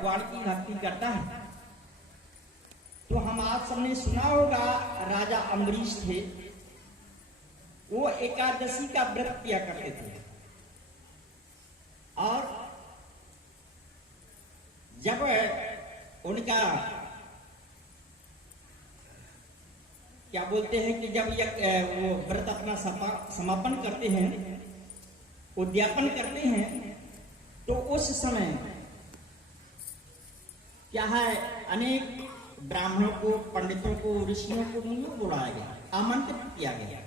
भगवान की भक्ति करता है। तो हम आप सबने सुना होगा राजा अम्बरीश थे, वो एकादशी का व्रत किया करते थे। और जब उनका क्या बोलते हैं कि जब वो व्रत अपना समापन करते हैं, उद्यापन करते हैं, तो उस समय क्या है, अनेक ब्राह्मणों को, पंडितों को, ऋषियों को, मुनियों को बुलाया गया, आमंत्रित किया गया।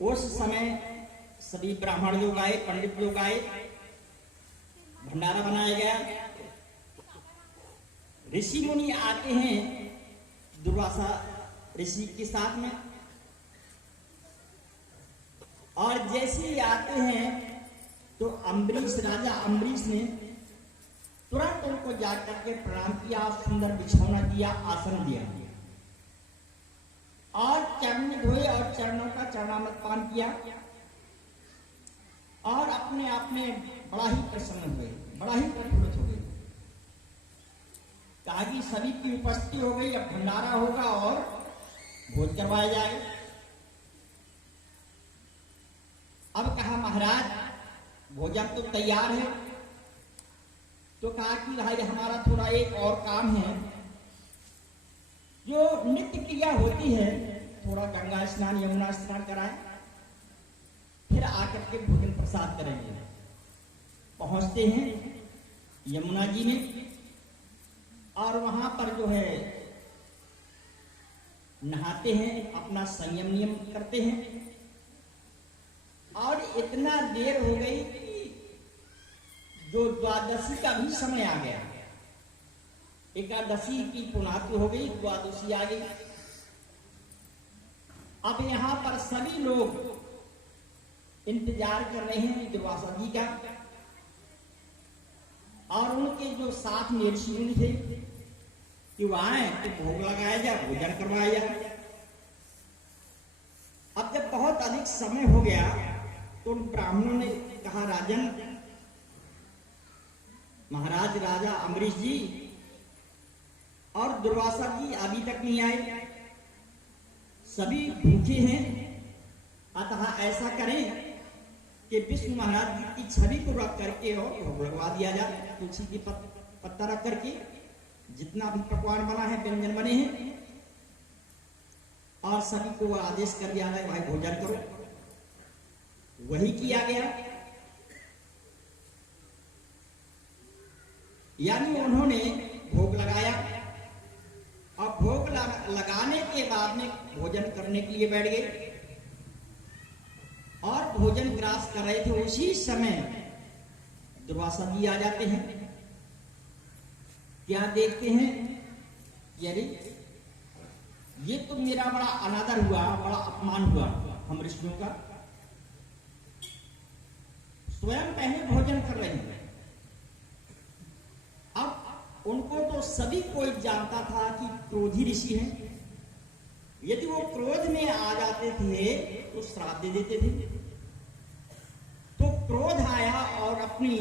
उस समय सभी ब्राह्मण लोग आए, पंडित लोग आए, भंडारा बनाया गया। ऋषि मुनि आते हैं दुर्वासा ऋषि के साथ में, और जैसे ही आते हैं तो अम्बरीश, राजा अम्बरीश ने तुरंत उनको जाकर के प्रणाम किया, सुंदर बिछौना दिया, आसन दिया और चरण धोए और चरणों का चरणामृतपान किया और अपने आप में बड़ा ही प्रसन्न हुए, बड़ा ही प्रफुल्लित हो गए। कहा कि सभी की उपस्थिति हो गई, अब भंडारा होगा और भोज करवाया जाए। अब कहा महाराज भोजन तो तैयार है। तो कहा कि भाई हमारा थोड़ा एक और काम है, जो नित्य क्रिया होती है, थोड़ा गंगा स्नान, यमुना स्नान कराएं, फिर आकर के भोजन प्रसाद करेंगे। पहुंचते हैं यमुना जी में और वहां पर जो है नहाते हैं, अपना संयम नियम करते हैं। और इतना देर हो गई कि जो द्वादशी का भी समय आ गया, एकादशी की पुणाति हो गई, द्वादशी आ गई। अब यहां पर सभी लोग इंतजार कर रहे हैं दुर्वासा जी का, और उनके जो साथ में ऋषि मुनि थे कि वो आए तो भोग लगाया जाए, भोजन करवाया जाए। अब जब बहुत अधिक समय हो गया तो उन ब्राह्मणों ने कहा, राजन महाराज राजा अम्बरीश जी और दुर्वासा जी अभी तक नहीं आए, सभी भूखे हैं, अतः ऐसा करें कि विष्णु महाराज जी की छवि को रख करके और भोग लगवा दिया जाए, तुलसी की पत्ता रख करके, जितना भी पकवान बना है, व्यंजन बने हैं, और सभी को आदेश कर दिया जाए भाई भोजन करो। वही किया गया। यानी उन्होंने भोग लगाया और भोग लगाने के बाद में भोजन करने के लिए बैठ गए और भोजन ग्रास कर रहे थे। उसी समय दुर्वासा जी आ जाते हैं। क्या देखते हैं, यानी ये तो मेरा बड़ा अनादर हुआ, बड़ा अपमान हुआ हम ऋषियों का। स्वयं पहले भोजन कर रहे हैं। अब उनको तो सभी कोई जानता था कि क्रोधी ऋषि हैं। यदि वो क्रोध में आ जाते थे तो श्राप दे देते थे। तो क्रोध आया और अपनी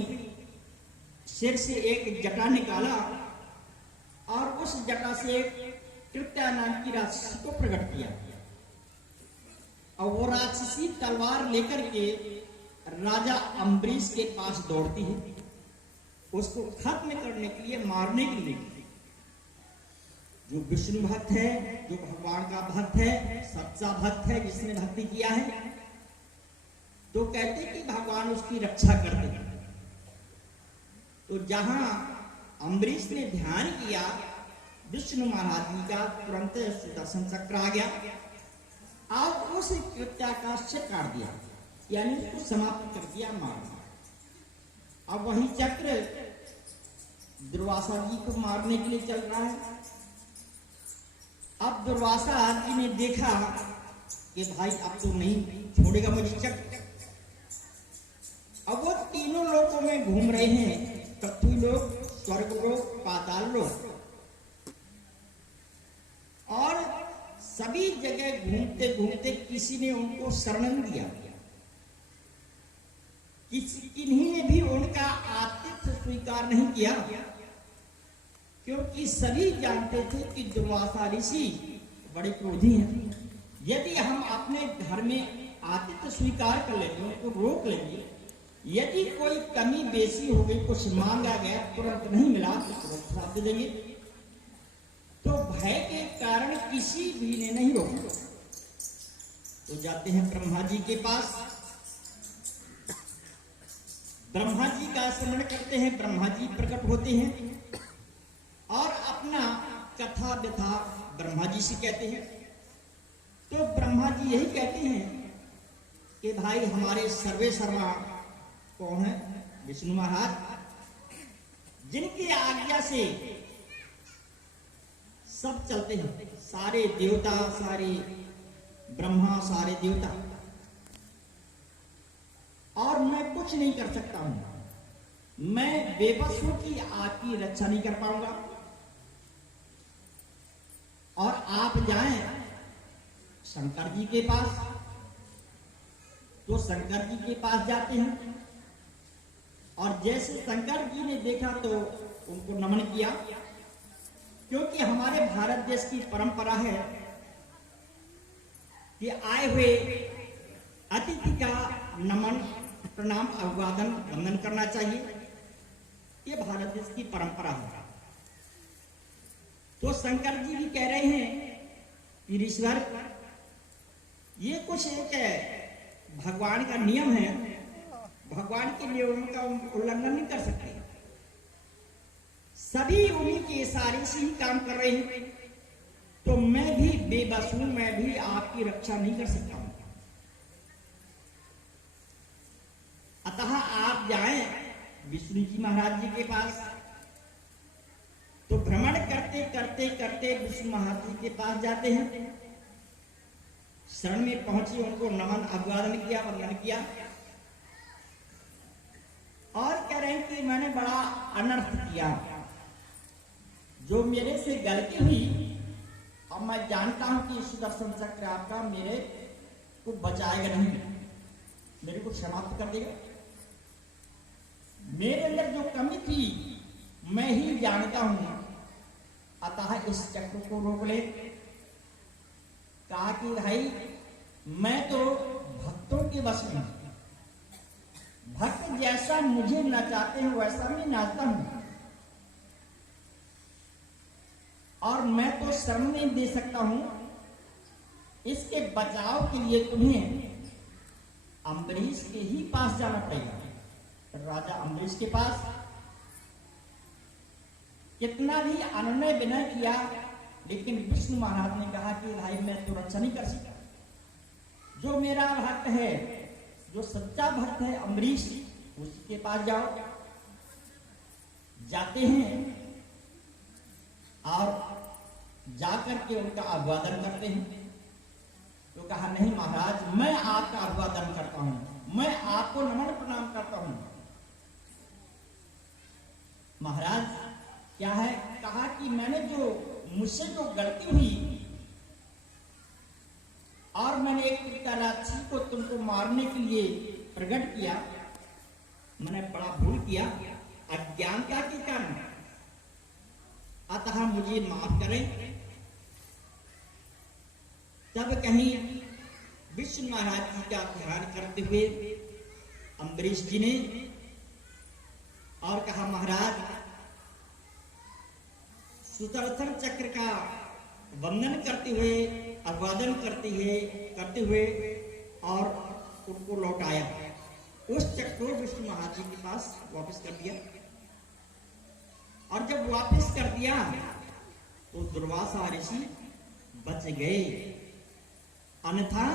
सिर से एक जटा निकाला और उस जटा से कृत्या नाम की राक्षसी को प्रकट किया, और वो राक्षसी तलवार लेकर के राजा अम्बरीश के पास दौड़ती है, उसको खत्म करने के लिए, मारने के लिए। जो विष्णु भक्त है, जो भगवान का भक्त है, सच्चा भक्त है, जिसने भक्ति किया है, तो कहते कि भगवान उसकी रक्षा करते हैं। तो जहां अम्बरीश ने ध्यान किया विष्णु महाराज जी का, तुरंत सुदर्शन चक्र आ गया और उस कृत्या का सिर काट दिया, यानी उसको समाप्त कर दिया, मार। अब वही चक्र दुर्वासा जी को मारने के लिए चल रहा है। अब दुर्वासा जी ने देखा कि भाई अब तो नहीं छोड़ेगा मुझे चक्र। अब वो तीनों लोकों में घूम रहे हैं, पृथ्वी लोक, स्वर्ग लोक, पाताल लोक, और सभी जगह घूमते घूमते किसी ने उनको शरण दिया, किन्हीं ने भी उनका आतिथ्य स्वीकार नहीं किया, क्योंकि सभी जानते थे कि दुर्वासा ऋषि बड़े क्रोधी हैं। यदि हम अपने घर में आतिथ्य स्वीकार कर लेंगे, उनको रोक लेंगे, यदि कोई कमी बेसी हो गई, कुछ मांगा गया तुरंत नहीं मिला तो तुरंत श्राप दे देंगे। तो भय के कारण किसी भी ने नहीं रोका। तो जाते हैं ब्रह्मा जी के पास, ब्रह्मा जी का स्मरण करते हैं, ब्रह्मा जी प्रकट होते हैं और अपना कथा व्यथा ब्रह्मा जी से कहते हैं। तो ब्रह्मा जी यही कहते हैं कि भाई हमारे सर्वे सर्वा कौन है? विष्णु महाराज, जिनकी आज्ञा से सब चलते हैं, सारे देवता, सारे ब्रह्मा, सारे देवता, और मैं कुछ नहीं कर सकता हूं। मैं बेबस हूं कि आपकी रक्षा नहीं कर पाऊंगा। और आप जाएं शंकर जी के पास, तो शंकर जी के पास जाते हैं और जैसे शंकर जी ने देखा तो उनको नमन किया, क्योंकि हमारे भारत देश की परंपरा है कि आए हुए अतिथि का नमन, प्रणाम, अभिवादन, वंदन करना चाहिए। ये भारत देश की परंपरा है। तो शंकर जी भी कह रहे हैं कि ईश्वर, ये कुछ एक भगवान का नियम है, भगवान के नियमों का उल्लंघन नहीं कर सकते। सभी उन्हीं के इशारे से ही काम कर रहे हैं, तो मैं भी बेबस हूं, मैं भी आपकी रक्षा नहीं कर सकता हूं। अतः आप जाएं विष्णु जी महाराज जी के पास। तो भ्रमण करते करते करते विष्णु महाराज जी के पास जाते हैं, शरण में पहुंचे, उनको नमन, अभिवादन किया, वंदन किया और कह रहे हैं कि मैंने बड़ा अनर्थ किया, जो मेरे से गलती हुई, और मैं जानता हूं कि सुदर्शन चक्र आपका मेरे को बचाएगा नहीं, मेरे को समाप्त कर देगा। मेरे अंदर जो कमी थी मैं ही जानता हूं, अतः इस चक्र को रोक ले। कहा कि भाई मैं तो भक्तों के वश में हूं, भक्त जैसा मुझे नचाते हैं वैसा मैं नाचता हूं, और मैं तो शरण नहीं दे सकता हूं। इसके बचाव के लिए तुम्हें अम्बरीश के ही पास जाना पड़ेगा। राजा अम्बरीश के पास कितना भी अनुनय विनय किया, लेकिन विष्णु महाराज ने कहा कि भाई मैं तो रक्षा नहीं कर सकता। जो मेरा भक्त है, जो सच्चा भक्त है अम्बरीश, उसके पास जाओ। जाते हैं और जाकर के उनका अभिवादन करते हैं। तो कहा नहीं महाराज, मैं आपका अभिवादन करता हूं, मैं आपको नमन प्रणाम करता हूं। महाराज क्या है? कहा कि मैंने मुझसे जो गलती हुई, और मैंने एक पिशाची को तुमको मारने के लिए प्रकट किया, मैंने बड़ा भूल किया अज्ञानता के कारण, अतः मुझे माफ करें। तब कहीं विष्णु महाराज जी का ध्यान करते हुए अम्बरीश जी ने और कहा महाराज, सुदर्शन चक्र का वंदन करते हुए, अभिवादन करते हुए और उनको लौटाया। उस चक्र को विष्णु महाराज जी के पास वापस कर दिया, और जब वापस कर दिया तो दुर्वासा ऋषि बच गए, अन्यथा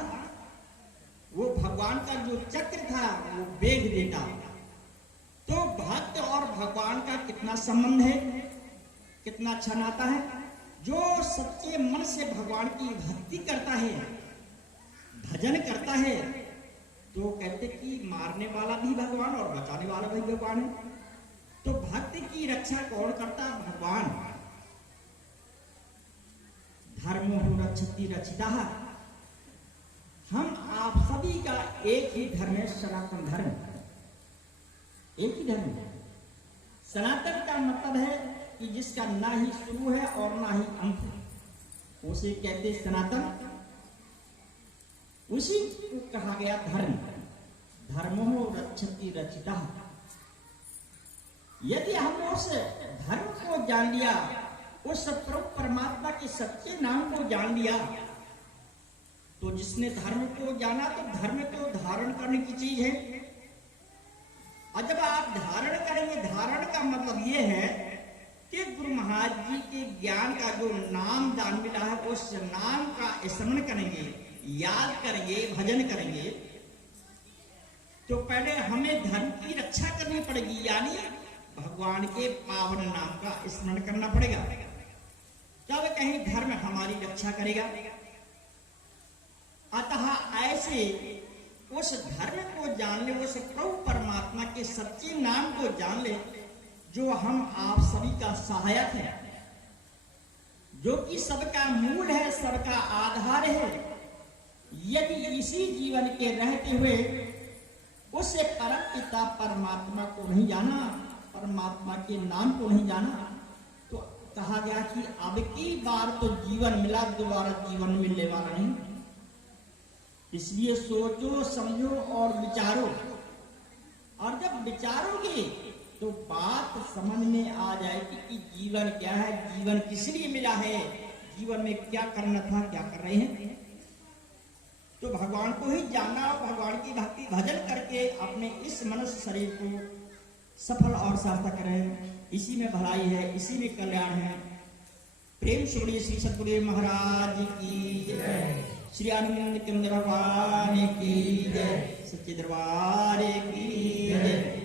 वो भगवान का जो चक्र था वो वेग देता। तो भक्त और भगवान का कितना संबंध है, कितना अच्छा नाता है। जो सच्चे मन से भगवान की भक्ति करता है, भजन करता है, तो कहते कि मारने वाला भी भगवान और बचाने वाला भी भगवान है। तो भक्त की रक्षा कौन करता? भगवान। धर्मो रक्षति रक्षिता। हम आप सभी का एक ही धर्म है, सनातन धर्म, एक ही धर्म है। सनातन का मतलब है कि जिसका ना ही शुरू है और ना ही अंत है, उसे कहते सनातन। उसी को कहा गया धर्म। धर्मो रक्षति रचिता। यदि हम उस धर्म को जान लिया, उस प्रभु परमात्मा के सच्चे नाम को जान लिया, तो जिसने धर्म को जाना, तो धर्म को धारण करने की चीज है। और जब आप धारण करेंगे, धारण का मतलब यह है कि गुरु महाराज जी के ज्ञान का जो नाम दान मिला है, उस नाम का स्मरण करेंगे, याद करेंगे, भजन करेंगे। तो पहले हमें धर्म की रक्षा करनी पड़ेगी, यानी भगवान के पावन नाम का स्मरण करना पड़ेगा, तब कहीं धर्म हमारी रक्षा करेगा। अतः ऐसे उस धर्म को जान ले, उस प्रभु परमात्मा के सच्चे नाम को जान ले, जो हम आप सभी का सहायक है, जो कि सबका मूल है, सबका आधार है। यदि इसी जीवन के रहते हुए उसे परम पिता परमात्मा को नहीं जाना, परमात्मा के नाम को नहीं जाना, तो कहा गया कि अब की बार तो जीवन मिला, दोबारा जीवन मिलने वाला नहीं। इसलिए सोचो, समझो और विचारो, और जब विचारोगे तो बात समझ में आ जाएगी कि जीवन क्या है, जीवन किस लिए मिला है, जीवन में क्या करना था, क्या कर रहे हैं। तो भगवान को ही जानना, भगवान की भक्ति भजन करके अपने इस मनुष्य शरीर को सफल और सार्थक करें। इसी में भलाई है, इसी में कल्याण है। प्रेम सुनिए श्री सतगुरु महाराज की जय, श्री आनंद भगवान की जय, सच्चे दरबार की जय।